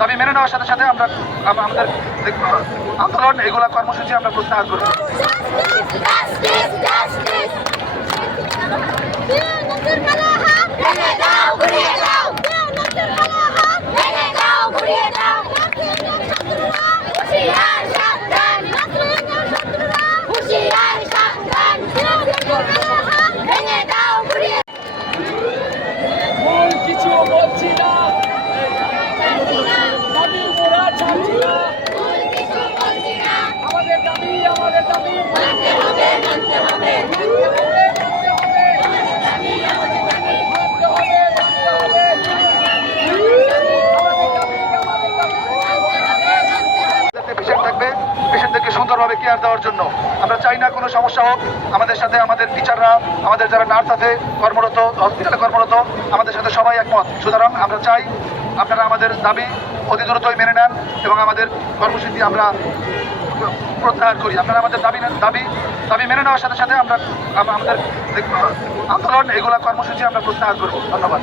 দাবি মেনে নেওয়ার সাথে সাথে আমরা আমাদের আন্দোলন এগুলা কর্মসূচি আমরা প্রত্যাহার করব। কিছু বলছি না, দাবি মোরা ছাড়ছি না, আমাদের দাবি মানতে হবে, মানতে হবে। পেশেন্ট থাকবে, পেশেন্টদেরকে সুন্দরভাবে কেয়ার দেওয়ার জন্য। আমরা চাই না কোনো সমস্যা হোক। আমাদের সাথে আমাদের টিচাররা, আমাদের যারা নার্স আছে কর্মরত, হসপিটালে কর্মরত, আমাদের সাথে সবাই একমত। সুতরাং আমরা চাই আপনারা আমাদের দাবি অতি দ্রুতই মেনে নেন এবং আমাদের কর্মসূচি আমরা প্রত্যাহার করি। আপনারা আমাদের দাবি মেনে নেওয়ার সাথে সাথে আমরা আমাদের আন্দোলন এগুলা কর্মসূচি আমরা প্রত্যাহার করব। ধন্যবাদ।